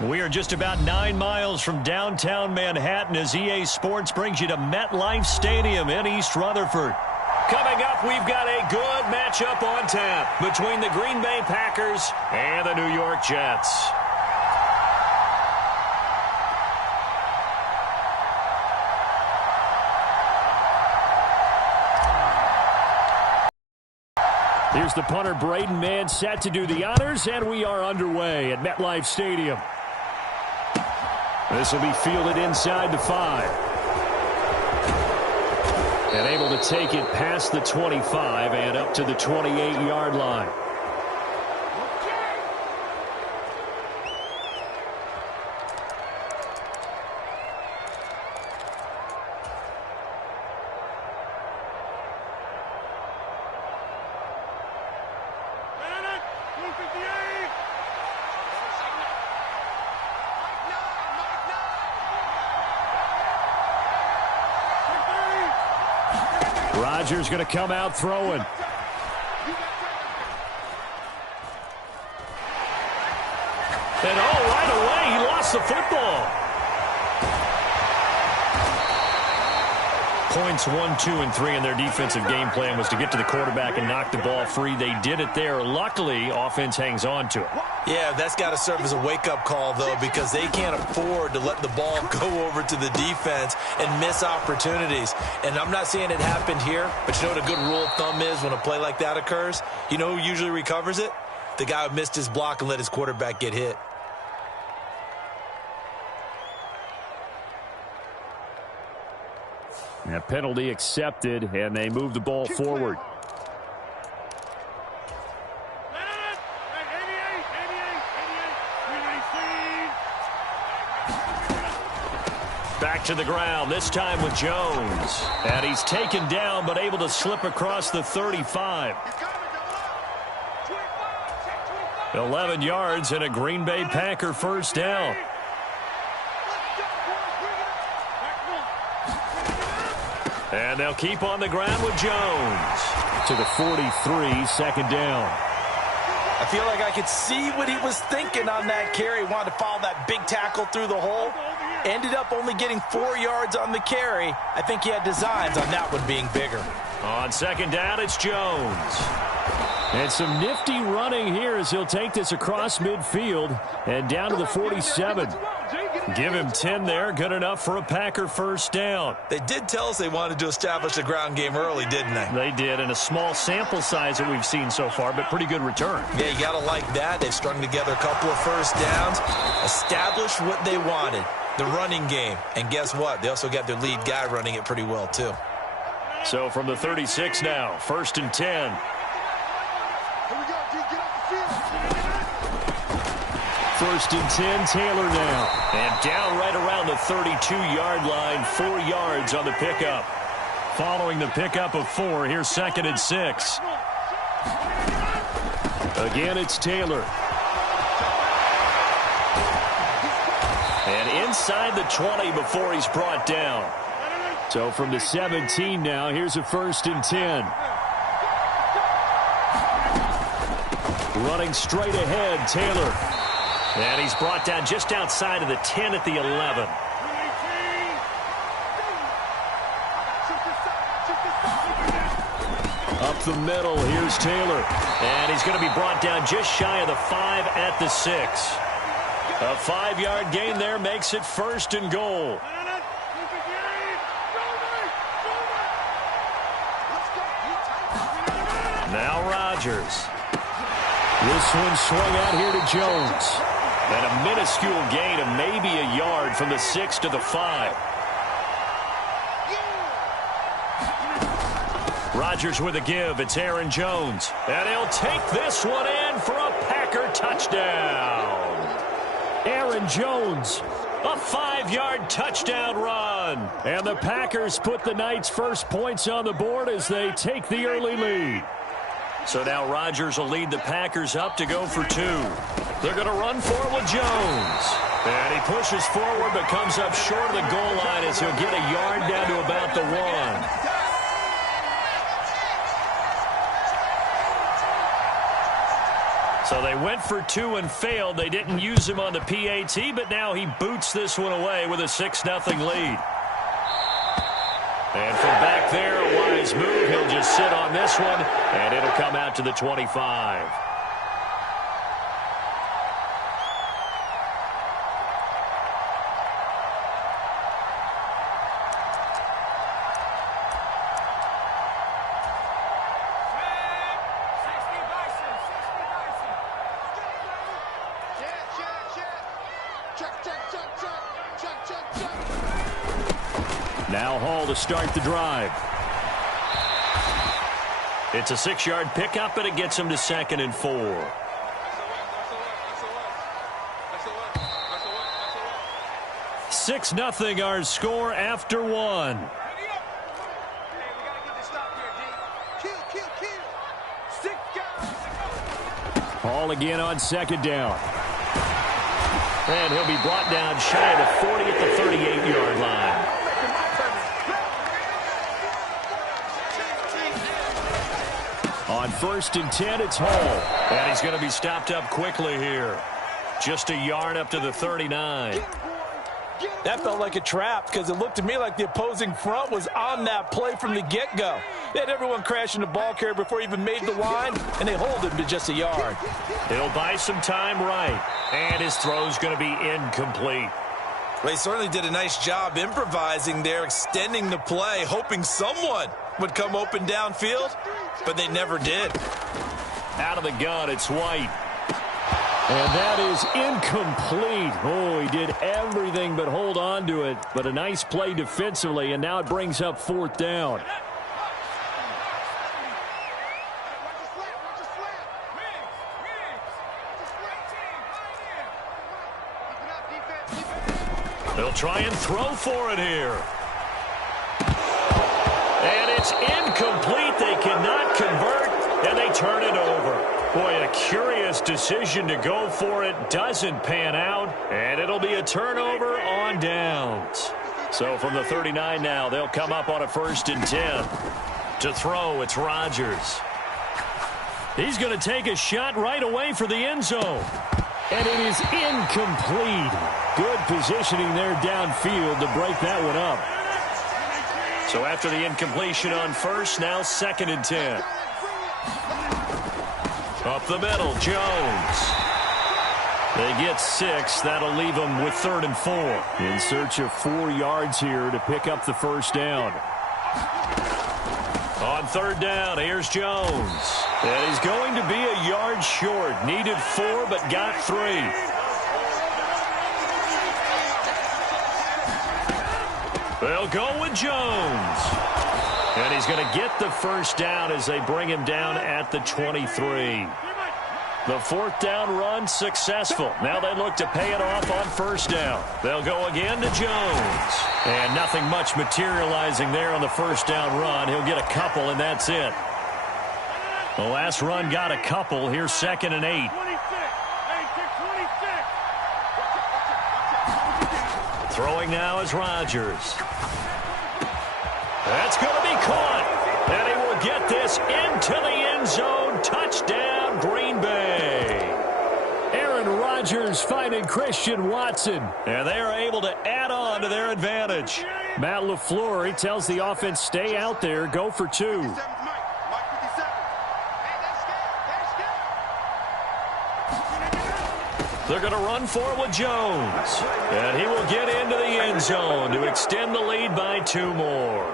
We are just about 9 miles from downtown Manhattan as EA Sports brings you to MetLife Stadium in East Rutherford. Coming up, we've got a good matchup on tap between the Green Bay Packers and the New York Jets. Here's the punter, Braden Mann, set to do the honors, and we are underway at MetLife Stadium. This will be fielded inside the 5. And able to take it past the 25 and up to the 28-yard line. Rodgers going to come out throwing. And right away, he lost the football. Points 1, 2, and 3 in their defensive game plan was to get to the quarterback and knock the ball free. They did it there. Luckily, offense hangs on to it. Yeah, that's got to serve as a wake-up call, though, because they can't afford to let the ball go over to the defense and miss opportunities. And I'm not saying it happened here, but you know what a good rule of thumb is when a play like that occurs? You know who usually recovers it? The guy who missed his block and let his quarterback get hit. A penalty accepted, and they move the ball forward. Back to the ground, this time with Jones. And he's taken down, but able to slip across the 35. 11 yards and a Green Bay Packer first down. And they'll keep on the ground with Jones. To the 43, second down. I feel like I could see what he was thinking on that carry. Wanted to follow that big tackle through the hole. Ended up only getting 4 yards on the carry. I think he had designs on that one being bigger. On second down, it's Jones. And some nifty running here as he'll take this across midfield and down to the 47. Give him 10 there. Good enough for a Packer first down. They did tell us they wanted to establish a ground game early, didn't they? They did, and a small sample size that we've seen so far, but pretty good return. Yeah, you got to like that. They've strung together a couple of first downs, established what they wanted, the running game. And guess what? They also got their lead guy running it pretty well, too. So from the 36 now, first and 10. First and 10, Taylor now. And down right around the 32-yard line, 4 yards on the pickup. Following the pickup of 4, here's second and 6. Again, it's Taylor. And inside the 20 before he's brought down. So from the 17 now, here's a first and 10. Running straight ahead, Taylor. And he's brought down just outside of the 10 at the 11. Up the middle, here's Taylor. And he's going to be brought down just shy of the 5 at the 6. A 5-yard gain there makes it first and goal. Now Rodgers. This one swung out here to Jones. And a minuscule gain of maybe a yard from the 6 to the 5. Rodgers with a give. It's Aaron Jones. And he'll take this one in for a Packer touchdown. Aaron Jones, a 5-yard touchdown run. And the Packers put the Knights' first points on the board as they take the early lead. So now Rodgers will lead the Packers up to go for 2. They're going to run for it with Jones. And he pushes forward but comes up short of the goal line as he'll get a yard down to about the 1. So they went for 2 and failed. They didn't use him on the PAT, but now he boots this one away with a 6-0 lead. And from back there, a wise move. He'll just sit on this one, and it'll come out to the 25. Now Hall to start the drive. It's a 6-yard pickup, and it gets him to 2nd and 4. 6-0 our score after 1. Hall again on 2nd down. And he'll be brought down shy of the 40 at the 38-yard line. On 1st and 10, it's Hall. And he's going to be stopped up quickly here. Just a yard up to the 39. That felt like a trap because it looked to me like the opposing front was on that play from the get-go. They had everyone crashing the ball carrier before he even made the line, and they hold him to just a yard. He'll buy some time right, and his throw's going to be incomplete. They certainly did a nice job improvising there, extending the play, hoping someone would come open downfield, but they never did. Out of the gun, it's White. And that is incomplete. Oh, he did everything but hold on to it. But a nice play defensively, and now it brings up 4th down. They'll try and throw for it here. And it's incomplete. They cannot convert, and they turn it over. Boy, a curious decision to go for it. Doesn't pan out, and it'll be a turnover on downs. So from the 39 now, they'll come up on a 1st and 10. To throw, it's Rodgers. He's going to take a shot right away for the end zone. And it is incomplete. Good positioning there downfield to break that one up. So after the incompletion on 1st, now 2nd and 10. Up the middle, Jones. They get 6. That'll leave them with 3rd and 4. In search of 4 yards here to pick up the 1st down. On 3rd down, here's Jones. And he's going to be a yard short. Needed 4, but got 3. They'll go with Jones. And he's going to get the 1st down as they bring him down at the 23. The 4th down run successful. Now they look to pay it off on 1st down. They'll go again to Jones. And nothing much materializing there on the 1st down run. He'll get a couple, and that's it. The last run got a couple. Here's 2nd and 8. Throwing now is Rodgers. That's going to be caught. And he will get this into the end zone. Touchdown, Green Bay. Aaron Rodgers finding Christian Watson. And they are able to add on to their advantage. Matt LaFleur, he tells the offense, stay out there, go for 2. They're going to run for it with Jones. And he will get into the end zone to extend the lead by 2 more.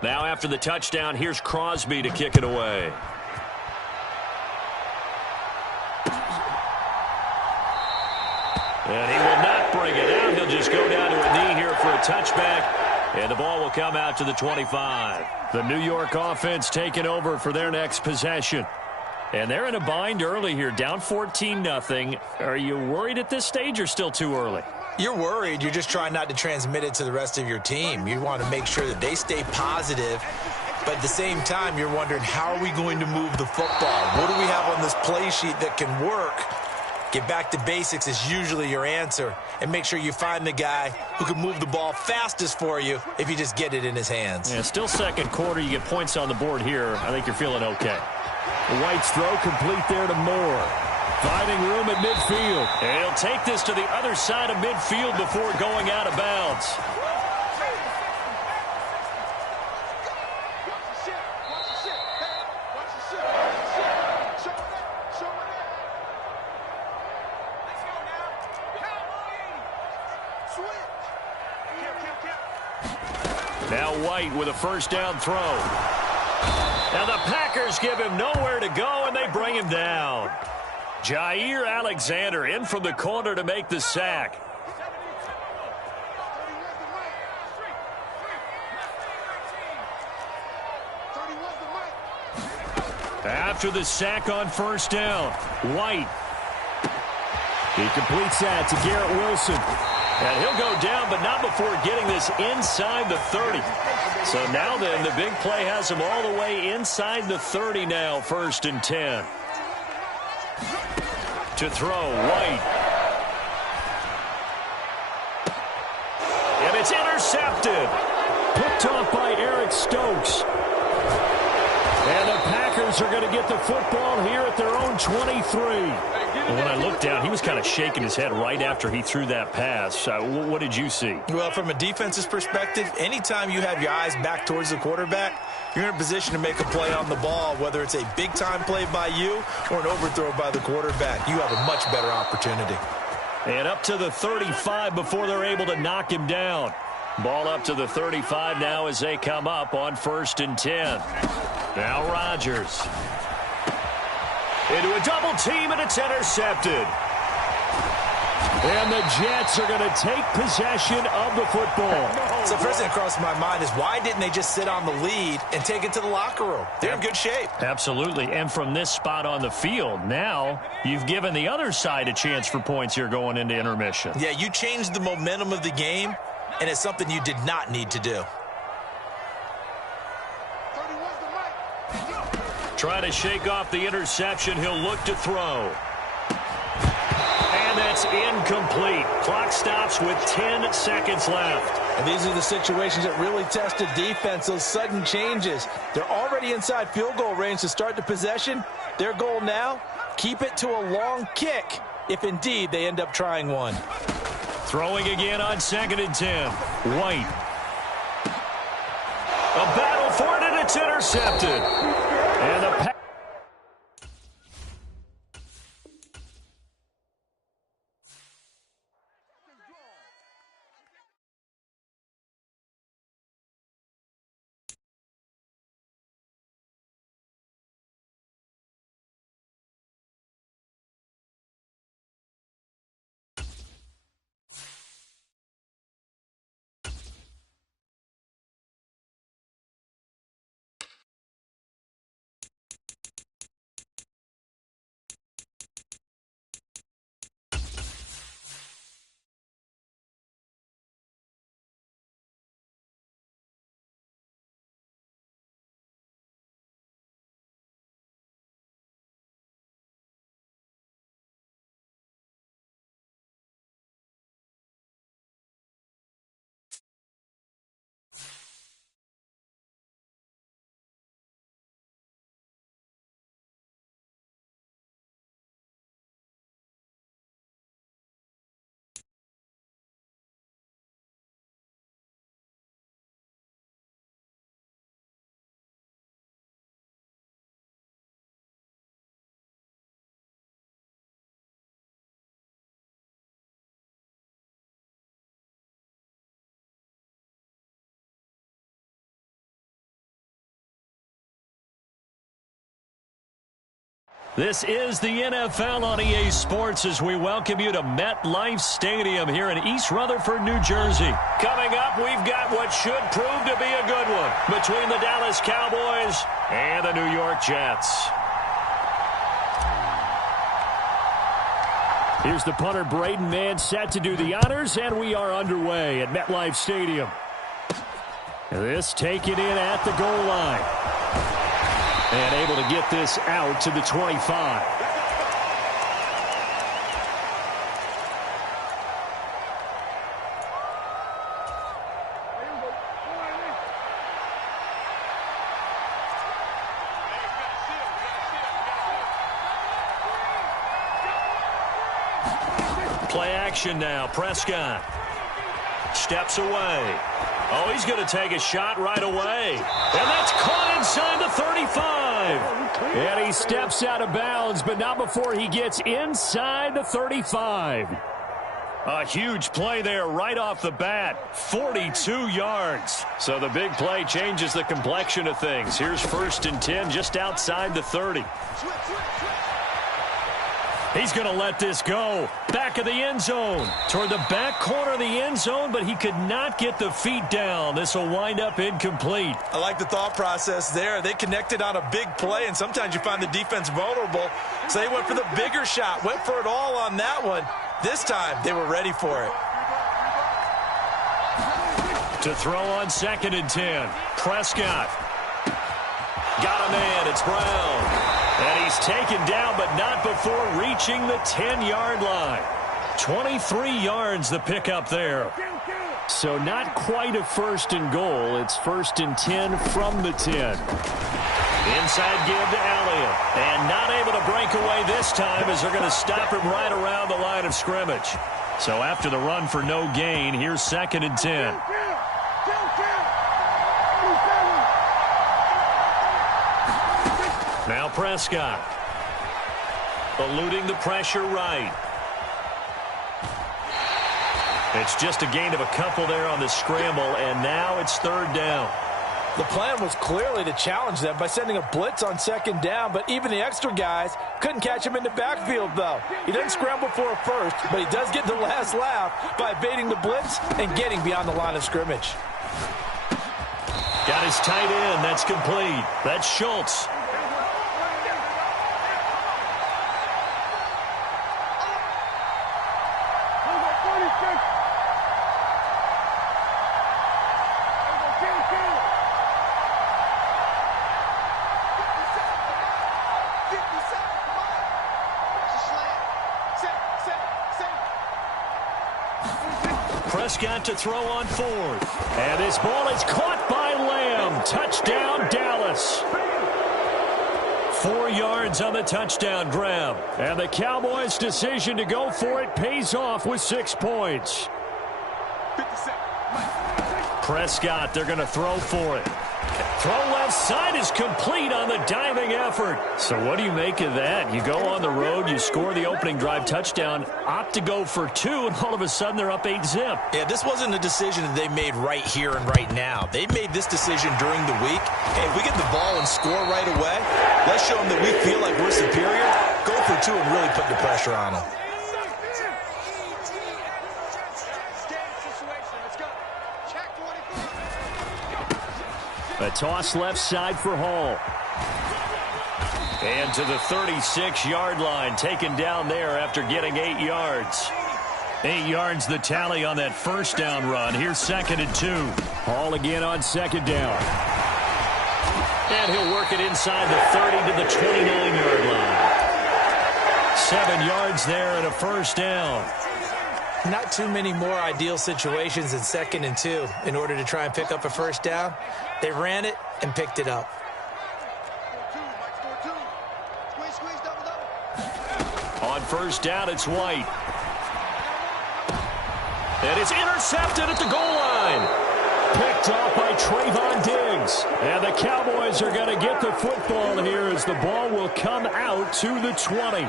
Now after the touchdown, here's Crosby to kick it away. And he will not bring it out. He'll just go down to a knee here for a touchback. And the ball will come out to the 25. The New York offense taking over for their next possession. And they're in a bind early here, down 14-0. Are you worried at this stage or still too early? You're worried. You're just trying not to transmit it to the rest of your team. You want to make sure that they stay positive. But at the same time, you're wondering, how are we going to move the football? What do we have on this play sheet that can work Get back to basics is usually your answer, and make sure you find the guy who can move the ball fastest for you if you just get it in his hands. Yeah, still second quarter. You get points on the board here. I think you're feeling okay. White's throw complete there to Moore. Finding room at midfield. And he'll take this to the other side of midfield before going out of bounds. Now White with a first down throw. Now the Packers give him nowhere to go, and they bring him down. Jair Alexander in from the corner to make the sack. After the sack on first down, White. He completes that to Garrett Wilson. And he'll go down, but not before getting this inside the 30. So now then, the big play has him all the way inside the 30 now, 1st and 10. To throw, White. And it's intercepted. Picked off by Eric Stokes. And the Packers are going to get the football here at their own 23. When I looked down, he was kind of shaking his head right after he threw that pass. What did you see? Well, from a defense's perspective, anytime you have your eyes back towards the quarterback, you're in a position to make a play on the ball, whether it's a big-time play by you or an overthrow by the quarterback. You have a much better opportunity. And up to the 35 before they're able to knock him down. Ball up to the 35 now as they come up on 1st and 10. Now Rodgers. Into a double team, and it's intercepted. And the Jets are going to take possession of the football. So first thing that crossed my mind is, why didn't they just sit on the lead and take it to the locker room? They're in good shape. Absolutely. And from this spot on the field, now you've given the other side a chance for points here going into intermission. Yeah, you changed the momentum of the game, and it's something you did not need to do. Trying to shake off the interception. He'll look to throw. And that's incomplete. Clock stops with 10 seconds left. And these are the situations that really test a defense, those sudden changes. They're already inside field goal range to start the possession. Their goal now, keep it to a long kick, if indeed they end up trying one. Throwing again on 2nd and 10. White. A battle for it, and it's intercepted. And the This is the NFL on EA Sports as we welcome you to MetLife Stadium here in East Rutherford, New Jersey. Coming up, we've got what should prove to be a good one between the Dallas Cowboys and the New York Jets. Here's the punter, Braden Mann, set to do the honors, and we are underway at MetLife Stadium. This taken in at the goal line. And able to get this out to the 25. Play action now. Prescott steps away. Oh, he's going to take a shot right away. And that's caught inside the 35. And he steps out of bounds, but not before he gets inside the 35. A huge play there right off the bat. 42 yards. So the big play changes the complexion of things. Here's 1st and 10 just outside the 30. He's going to let this go. Back of the end zone. Toward the back corner of the end zone, but he could not get the feet down. This will wind up incomplete. I like the thought process there. They connected on a big play, and sometimes you find the defense vulnerable. So they went for the bigger shot, went for it all on that one. This time, they were ready for it. To throw on 2nd and 10. Prescott. Got a man. It's Brown. And he's taken down, but not before reaching the 10-yard line. 23 yards the pickup there. So not quite a 1st and goal. It's 1st and 10 from the 10. Inside give to Elliott. And not able to break away this time as they're going to stop him right around the line of scrimmage. So after the run for no gain, here's 2nd and 10. Now Prescott. Eluding the pressure right. It's just a gain of a couple there on the scramble, and now it's 3rd down. The plan was clearly to challenge them by sending a blitz on 2nd down, but even the extra guys couldn't catch him in the backfield, though. He doesn't scramble for a first, but he does get the last laugh by evading the blitz and getting beyond the line of scrimmage. Got his tight end. That's complete. That's Schultz. Prescott to throw on 4th. And this ball is caught by Lamb. Touchdown, Dallas. 4 yards on the touchdown grab. And the Cowboys' decision to go for it pays off with 6 points. Prescott, they're going to throw for it. Throw left side is complete on the diving effort. So what do you make of that? You go on the road, you score the opening drive touchdown, opt to go for 2, and all of a sudden they're up 8-zip. Yeah, this wasn't a decision that they made right here and right now. They made this decision during the week. Hey, if we get the ball and score right away, let's show them that we feel like we're superior. Go for 2 and really put the pressure on them. A toss left side for Hall. And to the 36-yard line, taken down there after getting 8 yards. 8 yards the tally on that 1st down run. Here's 2nd and 2. Hall again on 2nd down. And he'll work it inside the 30 to the 29-yard line. 7 yards there and a 1st down. Not too many more ideal situations in 2nd and 2 in order to try and pick up a 1st down. They ran it and picked it up. On 1st down, it's White. And it's intercepted at the goal line. Picked off by Trayvon Diggs. And the Cowboys are going to get the football here as the ball will come out to the 20.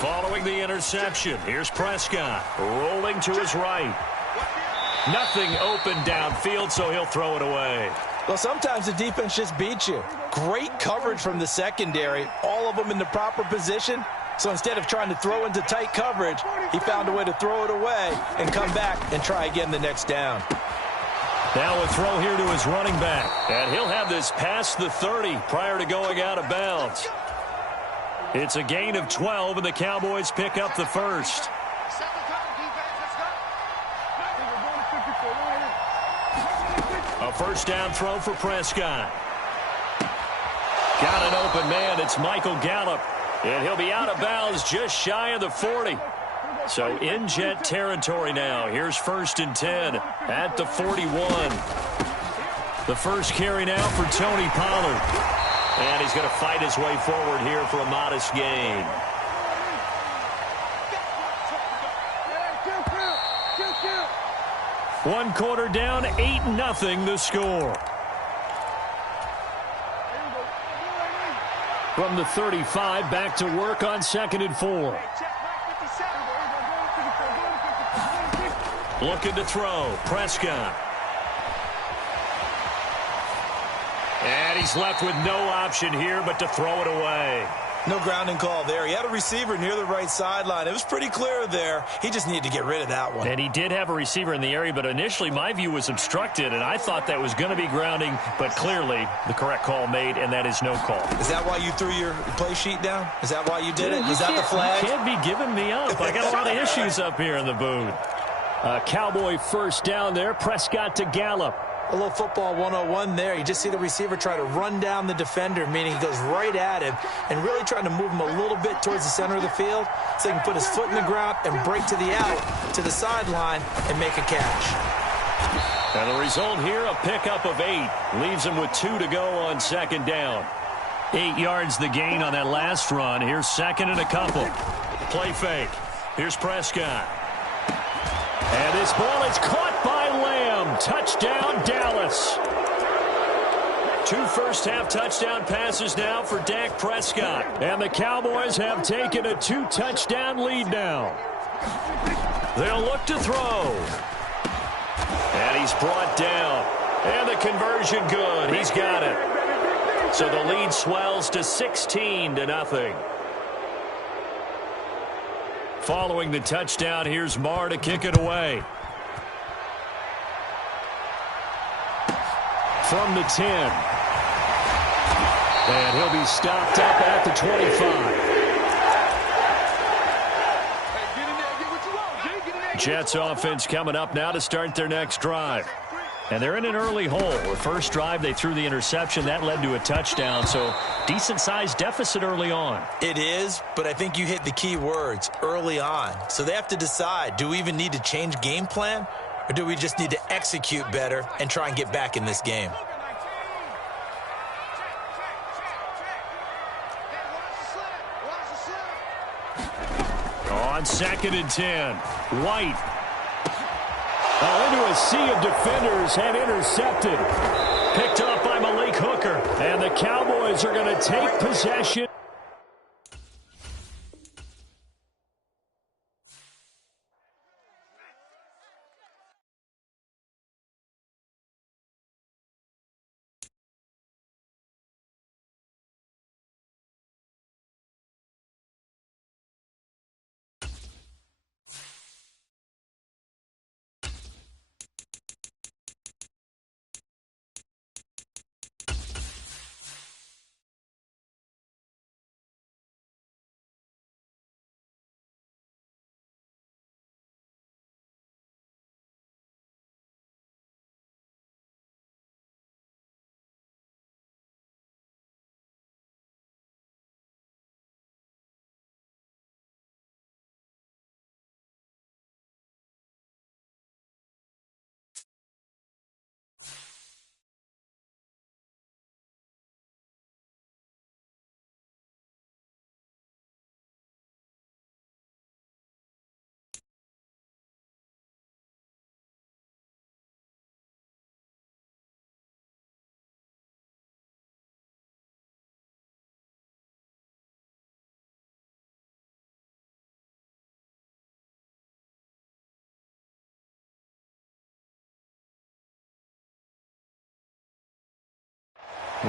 Following the interception, here's Prescott rolling to his right. Nothing open downfield, so he'll throw it away. Well, sometimes the defense just beats you. Great coverage from the secondary, all of them in the proper position. So instead of trying to throw into tight coverage, he found a way to throw it away and come back and try again the next down. Now a throw here to his running back. And he'll have this past the 30 prior to going out of bounds. It's a gain of 12, and the Cowboys pick up the 1st. A 1st down throw for Prescott. Got an open man. It's Michael Gallup. And he'll be out of bounds just shy of the 40. So in Jet territory now. Here's 1st and 10 at the 41. The first carry now for Tony Pollard. And he's going to fight his way forward here for a modest gain. One quarter down, 8-0 the score. From the 35, back to work on 2nd and 4. Looking to throw. Prescott. And he's left with no option here but to throw it away. No grounding call there. He had a receiver near the right sideline. It was pretty clear there. He just needed to get rid of that one. And he did have a receiver in the area, but initially my view was obstructed, and I thought that was going to be grounding, but clearly the correct call made, and that is no call. Is that why you threw your play sheet down? Is that why you did it? Is that the flag? You can't be giving me up. I got a lot of issues up here in the booth. Cowboy first down there. Prescott to Gallup. A little football 101 there. You just see the receiver try to run down the defender, meaning he goes right at him and really trying to move him a little bit towards the center of the field so he can put his foot in the ground and break to the out, to the sideline, and make a catch. And the result here, a pickup of 8. Leaves him with 2 to go on 2nd down. 8 yards the gain on that last run. Here's 2nd and a couple. Play fake. Here's Prescott. And this ball is caught by Lamb. Touchdown, Dallas. 2 first-half touchdown passes now for Dak Prescott. And the Cowboys have taken a 2-touchdown lead now. They'll look to throw. And he's brought down. And the conversion good. He's got it. So the lead swells to 16-0. Following the touchdown, here's Marr to kick it away. From the 10. And he'll be stopped up at the 25. Jets offense coming up now to start their next drive. And they're in an early hole. The first drive, they threw the interception. That led to a touchdown, so decent-sized deficit early on. It is, but I think you hit the key words, early on. So they have to decide, do we even need to change game plan, or do we just need to execute better and try and get back in this game? On 2nd and 10, White. Into a sea of defenders and intercepted. Picked up by Malik Hooker. And the Cowboys are going to take possession.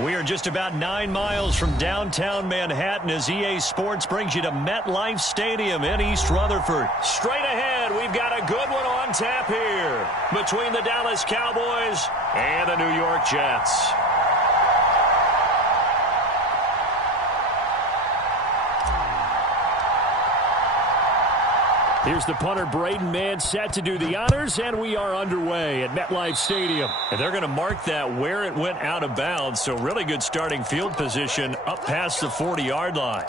We are just about 9 miles from downtown Manhattan as EA Sports brings you to MetLife Stadium in East Rutherford. Straight ahead, we've got a good one on tap here between the Dallas Cowboys and the New York Jets. Here's the punter, Braden Mann, set to do the honors, and we are underway at MetLife Stadium. And they're going to mark that where it went out of bounds, so really good starting field position up past the 40-yard line.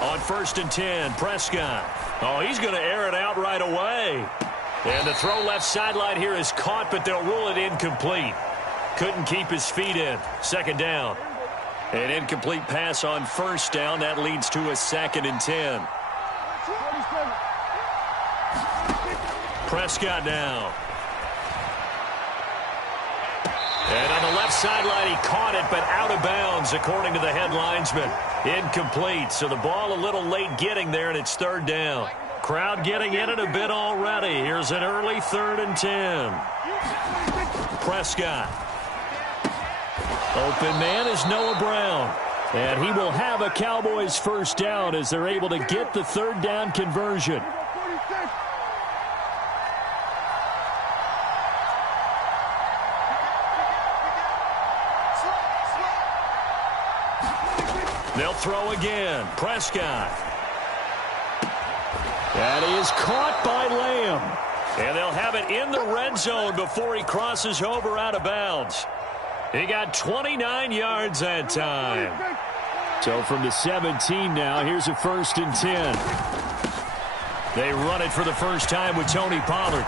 On 1st and 10, Prescott. Oh, he's going to air it out right away. And the throw left sideline here is caught, but they'll rule it incomplete. Couldn't keep his feet in. Second down. An incomplete pass on first down. That leads to a 2nd and 10. Prescott now. And on the left sideline, he caught it, but out of bounds, according to the head linesman. Incomplete, so the ball a little late getting there, and it's 3rd down. Crowd getting in it a bit already. Here's an early 3rd and 10. Prescott. Open man is Noah Brown. And he will have a Cowboys first down as they're able to get the 3rd down conversion. They'll throw again. Prescott. And he is caught by Lamb. And they'll have it in the red zone before he crosses over out of bounds. He got 29 yards that time. So from the 17 now, here's a 1st and 10. They run it for the first time with Tony Pollard.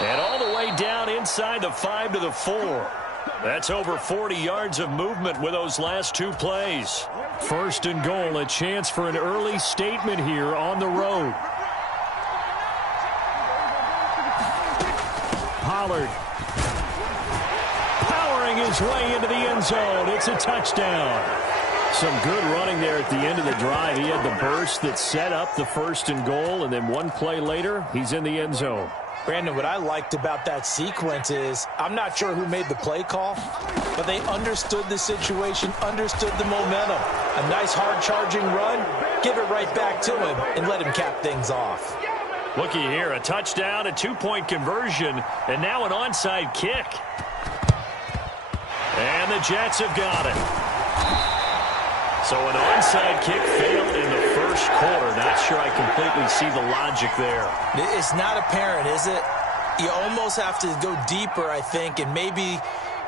And all the way down inside the 5 to the 4. That's over 40 yards of movement with those last 2 plays. 1st and goal, a chance for an early statement here on the road. Pollard powering his way into the end zone. It's a touchdown. Some good running there at the end of the drive. He had the burst that set up the 1st and goal, and then 1 play later, he's in the end zone. Brandon, what I liked about that sequence is I'm not sure who made the play call, but they understood the situation, understood the momentum. A nice hard-charging run, give it right back to him, and let him cap things off. Looky here, a touchdown, a 2-point conversion, and now an onside kick. And the Jets have got it. So an onside kick failed in the first quarter. Not sure I completely see the logic there. It's not apparent, is it? You almost have to go deeper, I think, and maybe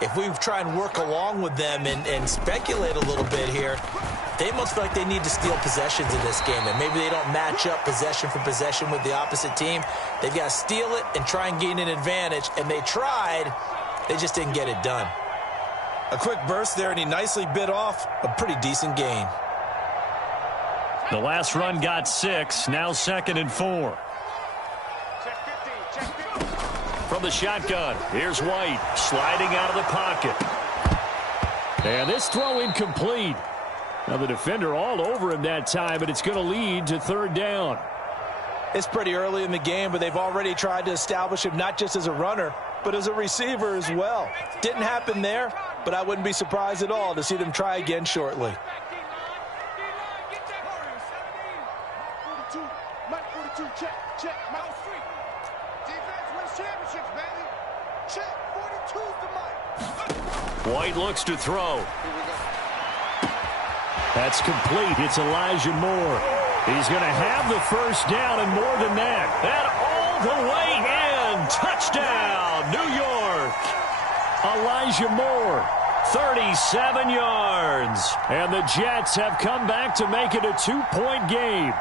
if we try and work along with them and speculate a little bit here, they must feel like they need to steal possessions in this game, and maybe they don't match up possession for possession with the opposite team. They've got to steal it and try and gain an advantage, and they tried. They just didn't get it done. A quick burst there, and he nicely bit off a pretty decent gain. The last run got 6, now 2nd and 4. From the shotgun, here's White, sliding out of the pocket. And this throw incomplete. Now the defender all over him that time, but it's going to lead to 3rd down. It's pretty early in the game, but they've already tried to establish him not just as a runner, but as a receiver as well. Didn't happen there, but I wouldn't be surprised at all to see them try again shortly. White looks to throw. That's complete. It's Elijah Moore. He's going to have the first down and more than that. And all the way in. Touchdown, New York. Elijah Moore, 37 yards. And the Jets have come back to make it a 2-point game.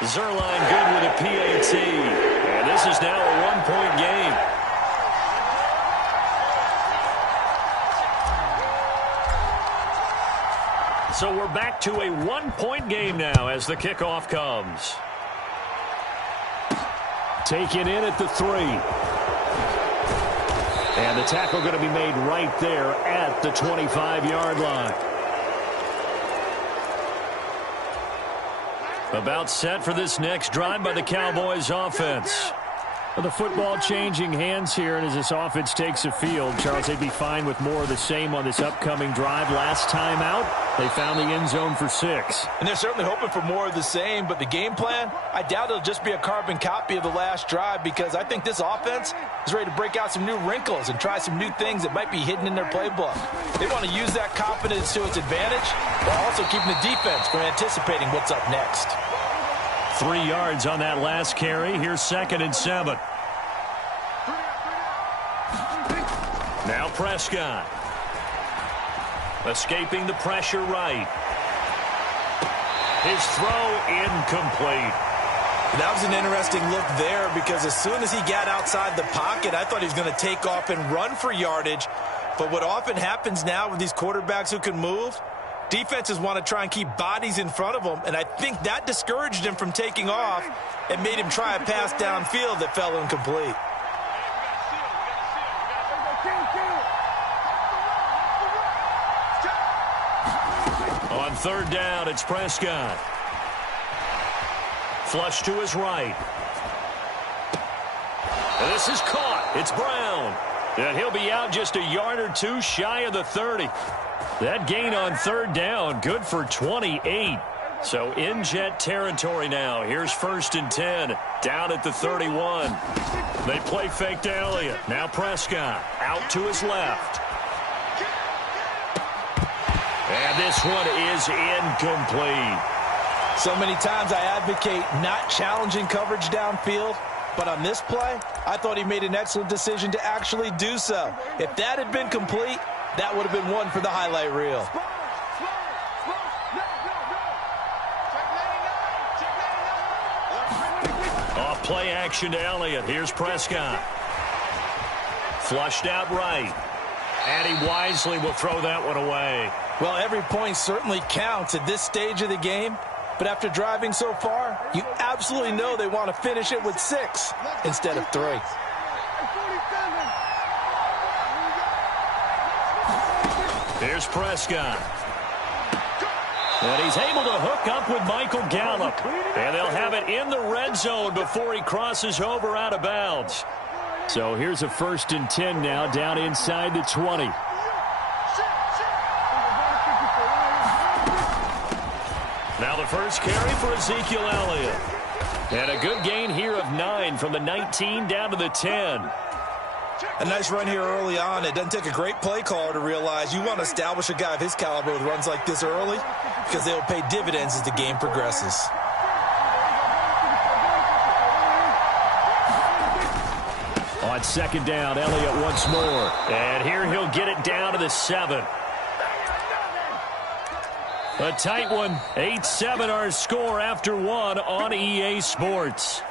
Zerline good with a PAT. And this is now a 1-point game. So we're back to a 1-point game now as the kickoff comes. Taken in at the 3. And the tackle going to be made right there at the 25-yard line. About set for this next drive by the Cowboys offense. Well, the football changing hands here, and as this offense takes the field, Charles, they'd be fine with more of the same on this upcoming drive. Last time out, they found the end zone for 6. And they're certainly hoping for more of the same, but the game plan, I doubt it'll just be a carbon copy of the last drive, because I think this offense is ready to break out some new wrinkles and try some new things that might be hidden in their playbook. They want to use that confidence to its advantage, while also keeping the defense from anticipating what's up next. 3 yards on that last carry. Here's 2nd and 7. Now Prescott. Escaping the pressure right. His throw incomplete. That was an interesting look there because as soon as he got outside the pocket, I thought he was going to take off and run for yardage. But what often happens now with these quarterbacks who can move, defenses want to try and keep bodies in front of them, and I think that discouraged him from taking off and made him try a pass downfield that fell incomplete. On third down, it's Prescott. Flush to his right. And this is caught. It's Brown. And he'll be out just a yard or two shy of the 30. That gain on third down, good for 28. So in Jet territory now. Here's 1st and 10, down at the 31. They play fake to Elliott. Now Prescott out to his left. And this one is incomplete. So many times I advocate not challenging coverage downfield, but on this play, I thought he made an excellent decision to actually do so. If that had been complete, that would have been one for the highlight reel. Off play action to Elliott. Here's Prescott. Flushed out right. And he wisely will throw that one away. Well, every point certainly counts at this stage of the game. But after driving so far, you absolutely know they want to finish it with 6 instead of 3. Here's Prescott. And he's able to hook up with Michael Gallup. And they'll have it in the red zone before he crosses over out of bounds. So here's a 1st and 10 now down inside the 20. Now the first carry for Ezekiel Elliott. And a good gain here of 9 from the 19 down to the 10. A nice run here early on. It doesn't take a great play caller to realize you want to establish a guy of his caliber with runs like this early because they will pay dividends as the game progresses. On 2nd down, Elliott once more. And here he'll get it down to the 7. A tight one. 8-7 our score after 1 on EA Sports.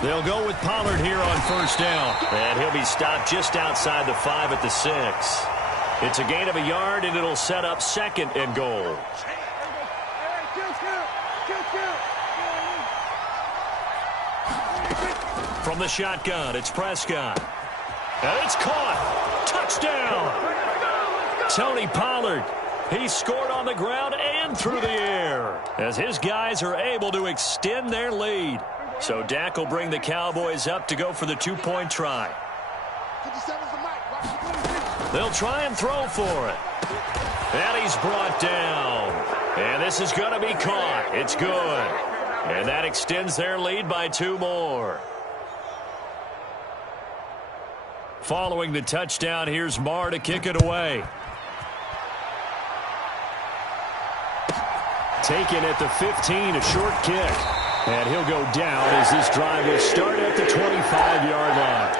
They'll go with Pollard here on 1st down. And he'll be stopped just outside the 5 at the 6. It's a gain of a yard, and it'll set up 2nd and goal. From the shotgun, it's Prescott. And it's caught. Touchdown. Tony Pollard. He scored on the ground and through the air as his guys are able to extend their lead. So Dak will bring the Cowboys up to go for the 2-point try. They'll try and throw for it. And he's brought down. And this is going to be caught. It's good. And that extends their lead by 2 more. Following the touchdown, here's Marr to kick it away. Taken at the 15, a short kick. And he'll go down as this drive will start at the 25-yard line.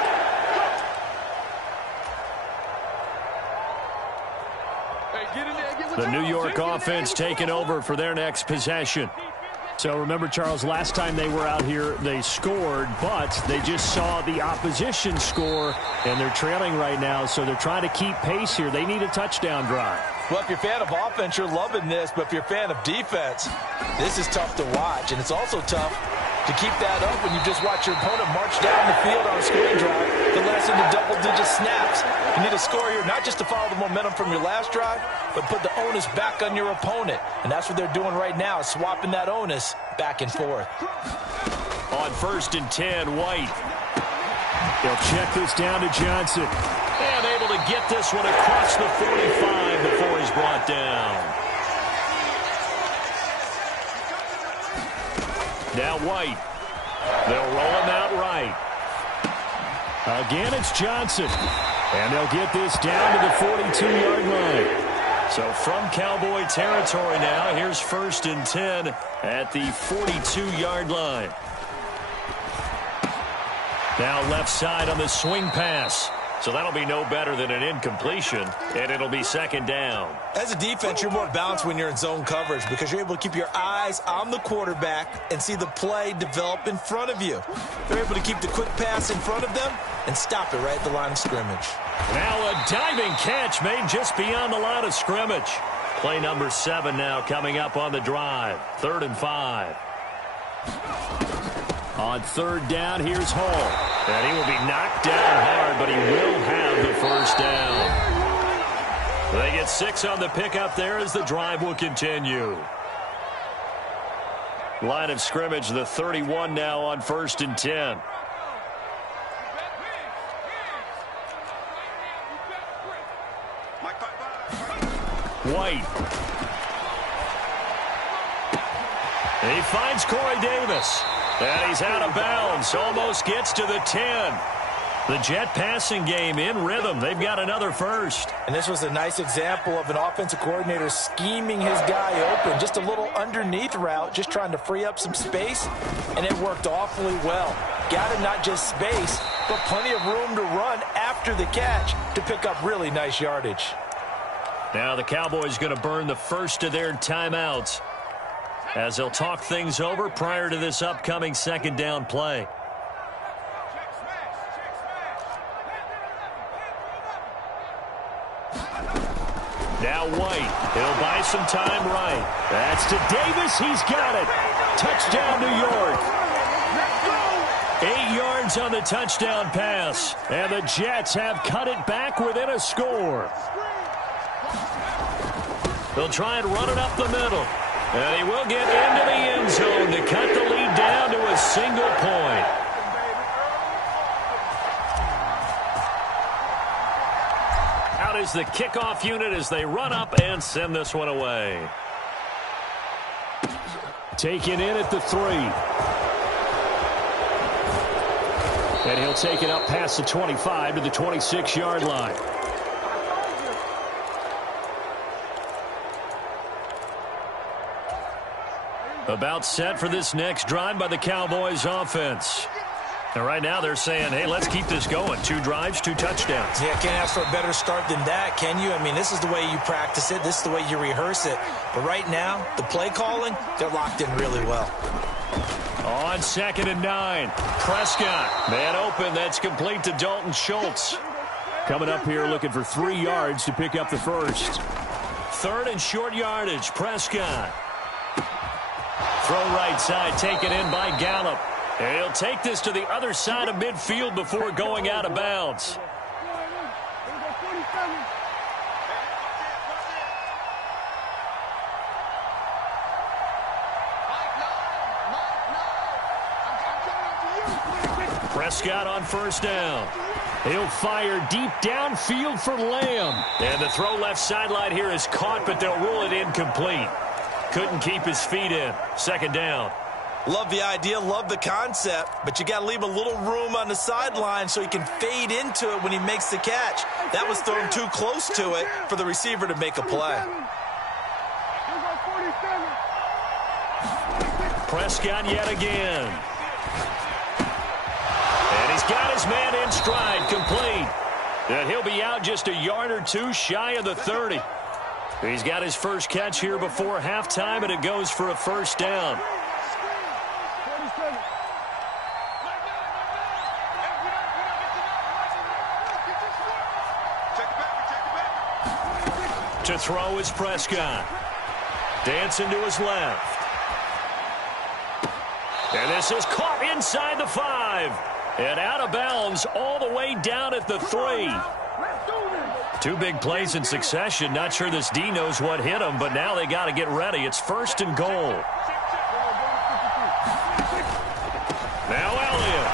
The New York offense taking over for their next possession. So remember, Charles, last time they were out here, they scored, but they just saw the opposition score, and they're trailing right now, so they're trying to keep pace here. They need a touchdown drive. Well, if you're a fan of offense, you're loving this, but if you're a fan of defense, this is tough to watch, and it's also tough to keep that up when you just watch your opponent march down the field on a scoring drive that lasts into double-digit snaps. You need a score here, not just to follow the momentum from your last drive, but put the onus back on your opponent. And that's what they're doing right now, swapping that onus back and forth. On 1st and 10, White. He'll check this down to Johnson. And able to get this one across the 45 before he's brought down. Now White. They'll roll him out right. Again, it's Johnson. And they'll get this down to the 42-yard line. So from Cowboy territory now, here's 1st and 10 at the 42-yard line. Now left side on the swing pass. So that'll be no better than an incompletion, and it'll be 2nd down. As a defense, you're more balanced when you're in zone coverage because you're able to keep your eyes on the quarterback and see the play develop in front of you. They're able to keep the quick pass in front of them and stop it right at the line of scrimmage. Now a diving catch made just beyond the line of scrimmage. Play number 7 now coming up on the drive. 3rd and 5. On 3rd down, here's Hall. And he will be knocked down hard, but he will have the 1st down. They get 6 on the pickup there as the drive will continue. Line of scrimmage, the 31 now on 1st and 10. White. He finds Corey Davis. And he's out of bounds. Almost gets to the 10. The Jet passing game in rhythm. They've got another 1st. And this was a nice example of an offensive coordinator scheming his guy open. Just a little underneath route, just trying to free up some space. And it worked awfully well. Got him not just space, but plenty of room to run after the catch to pick up really nice yardage. Now the Cowboys going to burn the first of their timeouts as they'll talk things over prior to this upcoming 2nd down play. Now White. He'll buy some time right. That's to Davis. He's got it. Touchdown, New York. 8 yards on the touchdown pass. And the Jets have cut it back within a score. They'll try and run it up the middle. And he will get into the end zone to cut the lead down to a single point. Out is the kickoff unit as they run up and send this one away. Taken in at the 3. And he'll take it up past the 25 to the 26-yard line. About set for this next drive by the Cowboys offense. And right now they're saying, hey, let's keep this going. 2 drives, 2 touchdowns. Yeah, can't ask for a better start than that, can you? I mean, this is the way you practice it. This is the way you rehearse it. But right now, the play calling, they're locked in really well. On 2nd and 9, Prescott. Man open, that's complete to Dalton Schultz. Coming up here looking for 3 yards to pick up the 1st. 3rd and short yardage, Prescott. Throw right side, taken in by Gallup. And he'll take this to the other side of midfield before going out of bounds. Prescott on 1st down. He'll fire deep downfield for Lamb. And the throw left sideline here is caught, but they'll rule it incomplete. Couldn't keep his feet in. 2nd down. Love the idea, love the concept, but you got to leave a little room on the sideline so he can fade into it when he makes the catch. That was thrown too close to it for the receiver to make a play. Prescott yet again. And he's got his man in stride, complete. And he'll be out just a yard or 2 shy of the 30. He's got his first catch here before halftime, and it goes for a 1st down. To throw is Prescott. Dancing to his left. And this is caught inside the 5. And out of bounds all the way down at the 3. 2 big plays in succession. Not sure this D knows what hit him, but now they got to get ready. It's 1st and goal. Now Elliott.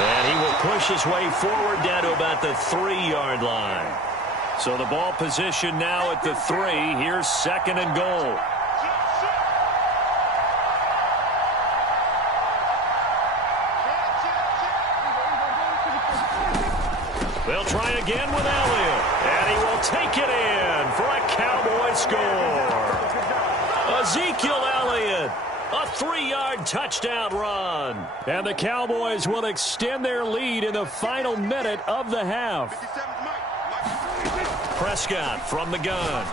And he will push his way forward down to about the 3-yard line. So the ball position now at the 3. Here's 2nd and goal. They'll try again with Elliott. And he will take it in for a Cowboy to score. Ezekiel Elliott, a 3-yard touchdown run. And the Cowboys will extend their lead in the final minute of the half. Prescott from the gun.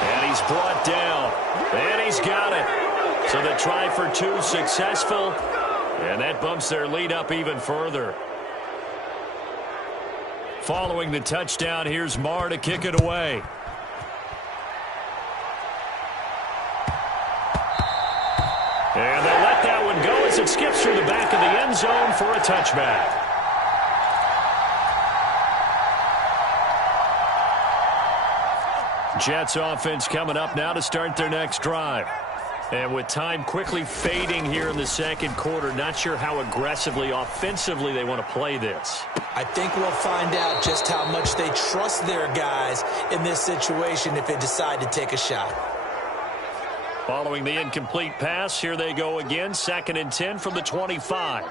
And he's brought down. And he's got it. So the try for 2 successful. And that bumps their lead up even further. Following the touchdown, here's Marr to kick it away. And they let that one go as it skips through the back of the end zone for a touchback. Jets offense coming up now to start their next drive. And with time quickly fading here in the second quarter, not sure how aggressively, offensively they want to play this. I think we'll find out just how much they trust their guys in this situation if they decide to take a shot. Following the incomplete pass, here they go again, 2nd and 10 from the 25.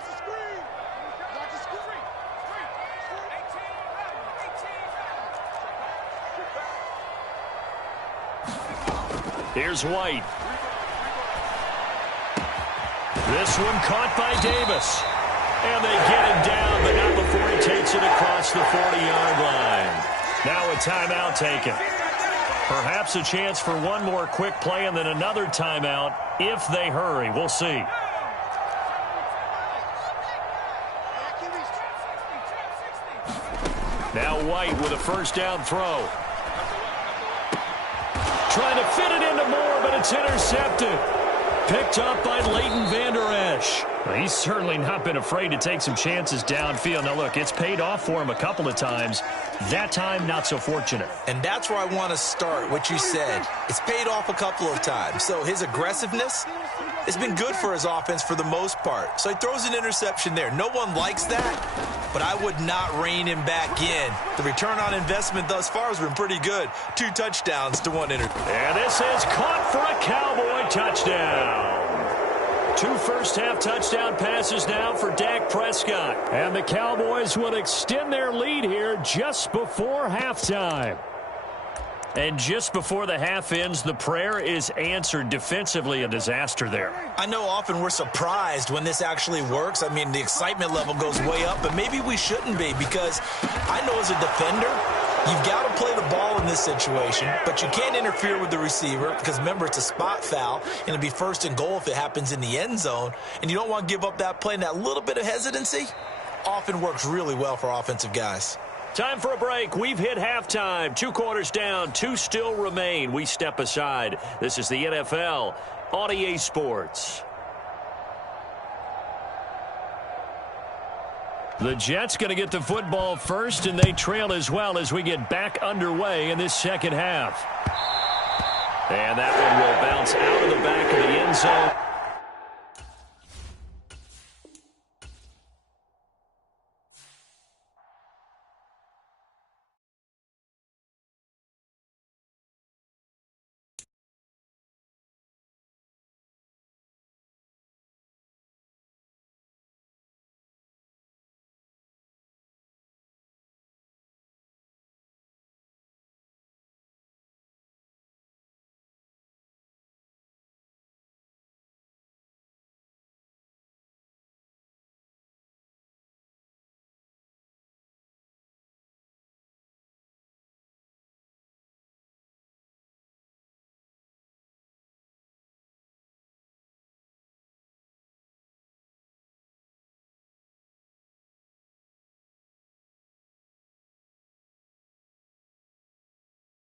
Here's White. This one caught by Davis. And they get him down, but not before he takes it across the 40-yard line. Now a timeout taken. Perhaps a chance for one more quick play and then another timeout if they hurry. We'll see. Now White with a first down throw. Trying to fit it into Moore, but it's intercepted. Picked up by Leighton Vander Esch. Well, he's certainly not been afraid to take some chances downfield. Now, look, it's paid off for him a couple of times. That time, not so fortunate. And that's where I want to start, what you said. It's paid off a couple of times. So his aggressiveness has been good for his offense for the most part. So he throws an interception there. No one likes that, but I would not rein him back in. The return on investment thus far has been pretty good. 2 touchdowns to 1 interception. And this is caught for a Cowboy touchdown. 2 first-half touchdown passes now for Dak Prescott. And the Cowboys will extend their lead here just before halftime. And just before the half ends, the prayer is answered. Defensively, a disaster there. I know often we're surprised when this actually works. I mean, the excitement level goes way up, but maybe we shouldn't be, because I know as a defender, you've got to play the ball in this situation, but you can't interfere with the receiver because, remember, it's a spot foul, and it'll be 1st and goal if it happens in the end zone, and you don't want to give up that play, and that little bit of hesitancy often works really well for offensive guys. Time for a break. We've hit halftime. 2 quarters down, 2 still remain. We step aside. This is the NFL on EA Sports. The Jets going to get the football first, and they trail as well as we get back underway in this second half. And that one will bounce out of the back of the end zone.